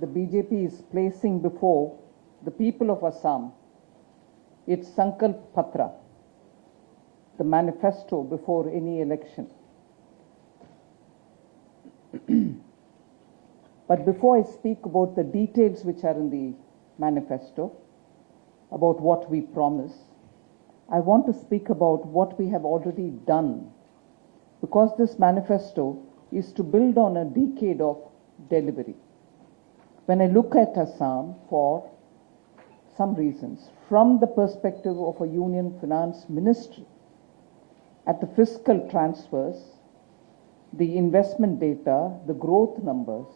the BJP is placing before the people of Assam its Sankalp Patra, the manifesto before any election. But before I speak about the details which are in the manifesto, about what we promise, I want to speak about what we have already done, because this manifesto is to build on a decade of delivery. When I look at Assam, for some reasons, from the perspective of a union finance ministry, at the fiscal transfers, the investment data, the growth numbers,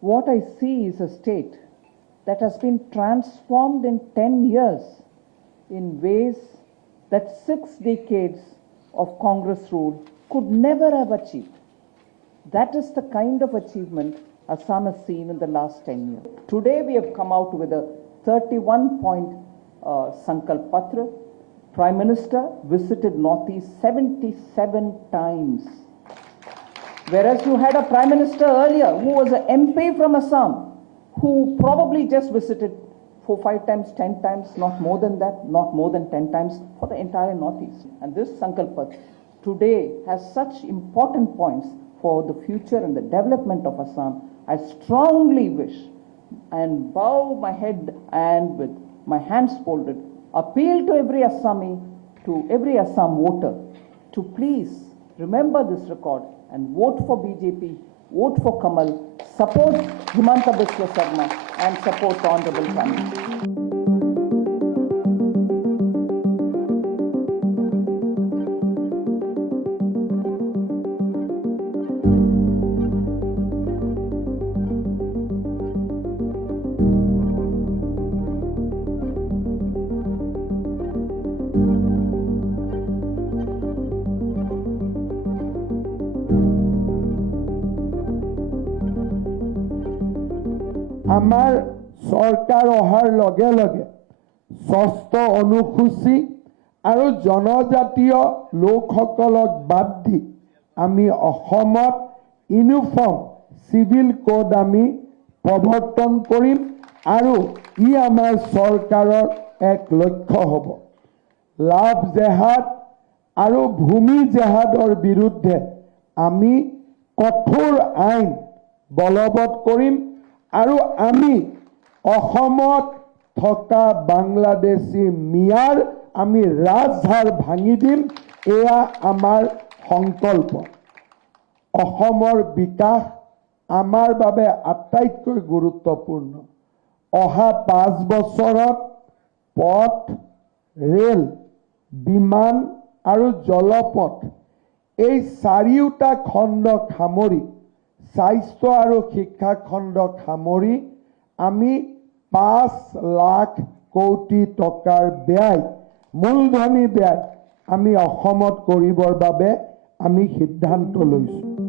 what I see is a state that has been transformed in 10 years in ways that 6 decades of Congress rule could never have achieved. That is the kind of achievement Assam has seen in the last 10 years. Today we have come out with a 31-point Sankalp Patra. Prime Minister visited Northeast 77 times. Whereas you had a Prime Minister earlier who was an MP from Assam, who probably just visited 4, 5 times, 10 times, not more than that, not more than 10 times for the entire Northeast. And this Sankalp Patra today has such important points for the future and the development of Assam. I strongly wish and bow my head and with my hands folded, appeal to every Assami, to every Assam voter, to please remember this record and vote for BJP, vote for Kamal, support Himanta Biswa Sarma and support the Honorable Prime Minister. আমাৰ চৰকাৰ অহাৰ লগে লগে ষষ্ঠ অনুসূচী আৰু জনজাতীয় লোকসকলক বাদ দি আমি অসমত ইউনিফৰ্ম সিভিল কোড আমি প্ৰৱৰ্তন কৰিম আৰু ই আমাৰ চৰকাৰৰ এক লক্ষ্য হ'ব। লাভ জেহাদ আৰু ভূমি জেহাদৰ বিৰুদ্ধে আমি কঠোৰ আইন বলবৎ কৰিম আৰু আমি অসমত থকা বাংলাদেশী মিয়াৰ আমি ৰাজধাৰ ভাঙি দিম। এয়া আমাৰ সংকল্প। অসমৰ বিকাশ আমাৰ বাবে আটাইতকৈ গুৰুত্বপূৰ্ণ। অহা 5 বছৰত পথ, ৰেল, বিমান আৰু জলপথ এই চাৰিওটা খণ্ডক সামৰি স্বাস্থ্য আৰু শিক্ষা খণ্ডক সামৰি আমি 5 লাখ কোটি টকাৰ ব্যয়, মূলধনী ব্যয় আমি অসমত কৰিবৰ বাবে আমি সিদ্ধান্ত লৈছোঁ।